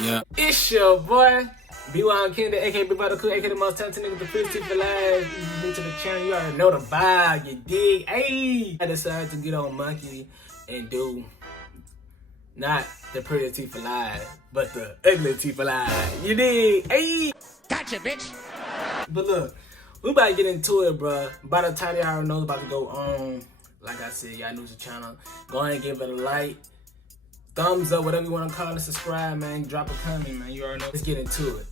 Yeah. It's your boy, B1 Kennedy, aka Big Brother Cool, aka the most talented nigga with the pretty teeth for life. You been to the channel, you already know the vibe, you dig? Ayy! I decided to get on Monkey and do not the pretty teeth for life, but the ugly teeth for life. You dig? Ayy! Gotcha, bitch! But look, we about to get into it, bruh. By the time y'all already know about to go on, like I said, y'all new to the channel, go ahead and give it a like. Thumbs up, whatever you want to call it, subscribe, man. Drop a comment, man. You already know. Let's get into it.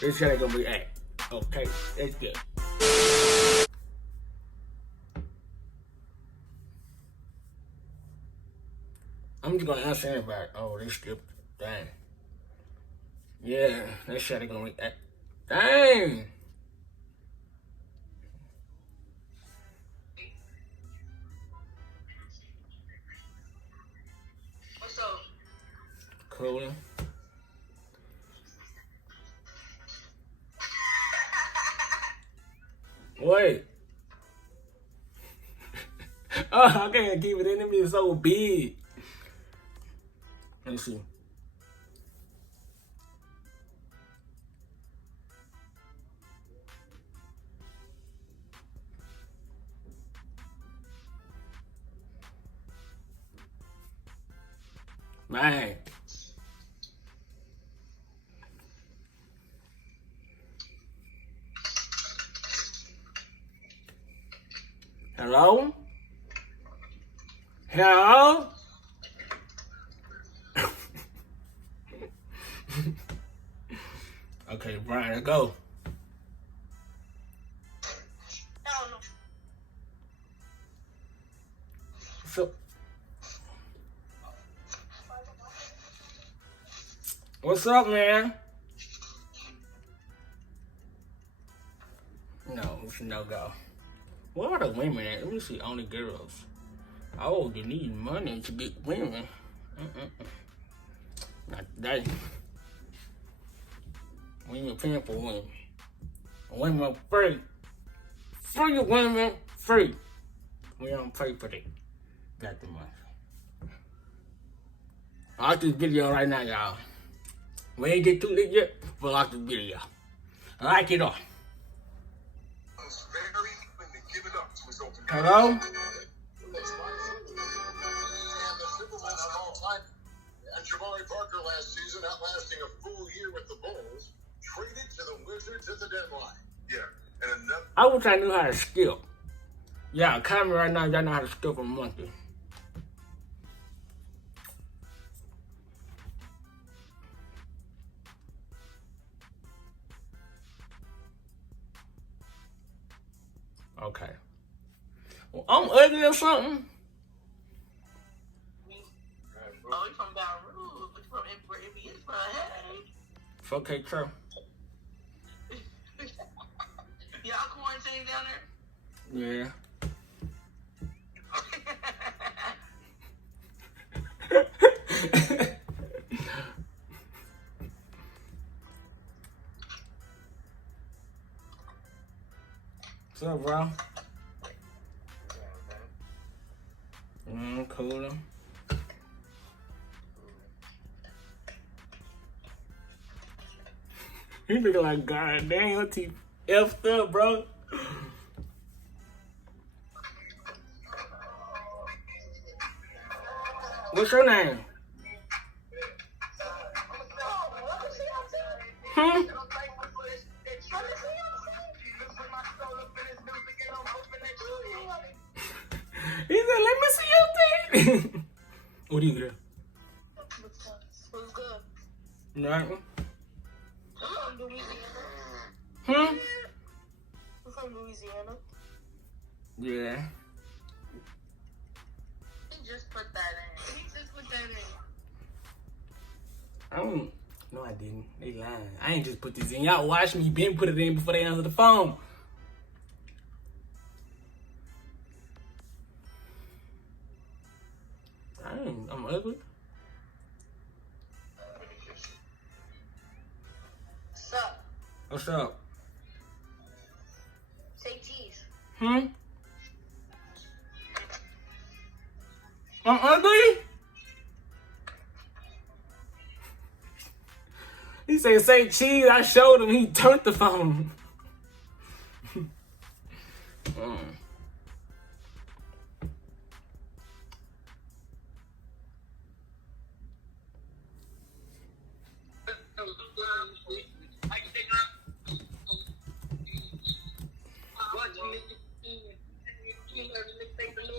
This shit ain't gonna react. Okay, let's get it. I'm just gonna answer anybody. Oh, they skipped. Dang. Yeah, that shit ain't gonna react. Dang. What's up? Cool. Wait. Oh, I can't keep it in. It be so big. Let me see. Man. Hello? Hello? Okay, Brian, let's go. So, what's up, man? No, we should no go. What are the women at? Let me see, only girls. Oh, you need money to get women. Not today. Women paying for women. Women are free. Free women, free. We don't pay for that. Got the money. I like this video right now, y'all. We ain't get too lit yet, but I like this video. I like it all. Hello? And Jabari Parker last season, outlasting a full year with the Bulls, traded to the Wizards at the deadline. Yeah, and another. I wish I knew how to skill. Yeah, comment right now, y'all know how to skill for Monkey. Okay. Well, I'm ugly or something. Oh, you from Baton Rouge, but you from NBA, it's fine. Hey. It's okay, true. Y'all quarantining down there? Yeah. What's up, bro? Cool. You looking like God damn, your teeth effed up, bro. What's your name? Hmm? He said, let me see your teeth. What do you get? What's good? Right? I'm from Louisiana. Hmm? I'm from Louisiana. Yeah. He just put that in. He just put that in. I don't. No, I didn't. They lying. I ain't just put this in. Y'all watch me. Been put it in before they answer the phone. I'm ugly. What's up? What's up? Say cheese. Hmm? I'm ugly? He said, say cheese. I showed him. He turned the phone.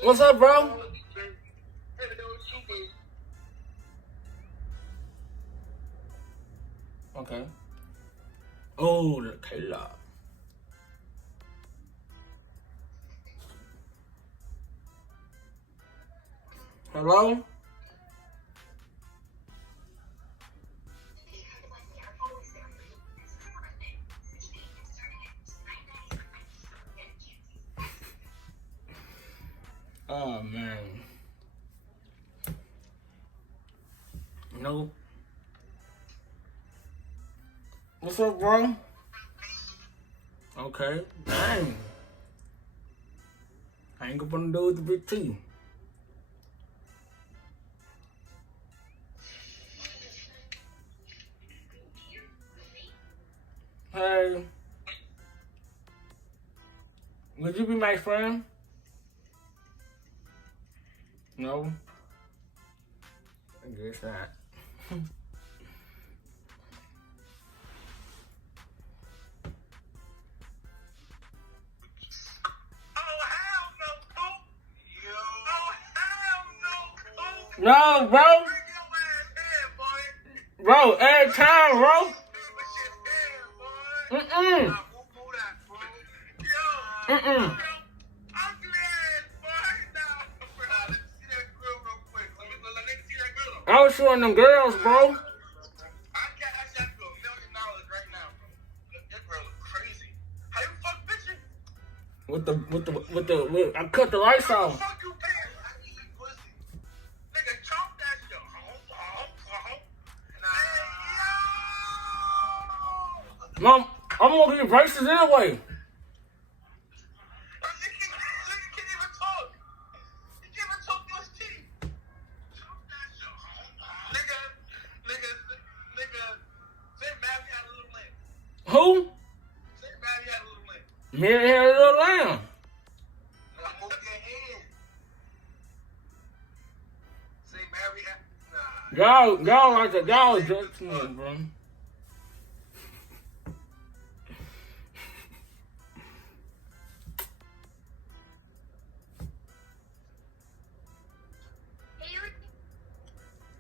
What's up, bro? Okay. Oh, the Kayla. Hello? Oh, man. No. What's up, bro? Okay. Dang. I ain't gonna do with the big T. Hey. Would you be my friend? No. I guess not. No, bro. Bro, every time, bro. Mm-mm. Mm-mm. I was showing them girls, bro. With I cut the lights off. Mom, I'm gonna get braces anyway. Who? Mary had a little lamb. Y'all like that. Y'all just me, bro.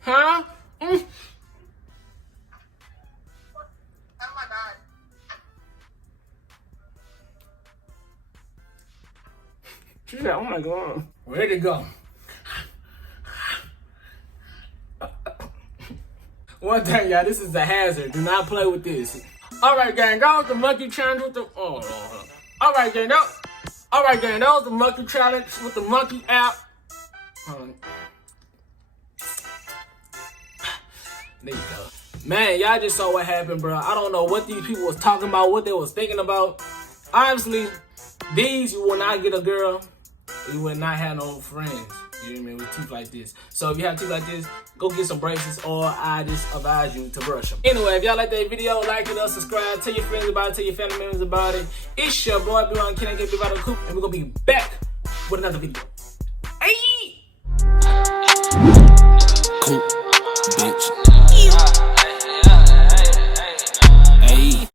Huh? Mm. Oh my God. She said, oh my God. Ready to go. One thing, y'all, this is a hazard. Do not play with this. Alright, gang, that was the monkey challenge with the... Oh, Lord. Alright, gang, that was the monkey challenge with the monkey app. There you go. Man, y'all just saw what happened, bro. I don't know what these people was talking about, what they was thinking about. Honestly, you will not get a girl. You will not have no friends. You know what I mean? With teeth like this. So if you have teeth like this, go get some braces, or I just advise you to brush them. Anyway, if y'all like that video, like it, subscribe, tell your friends about it, tell your family members about it. It's your boy, B1 Ken, and we're gonna be back with another video.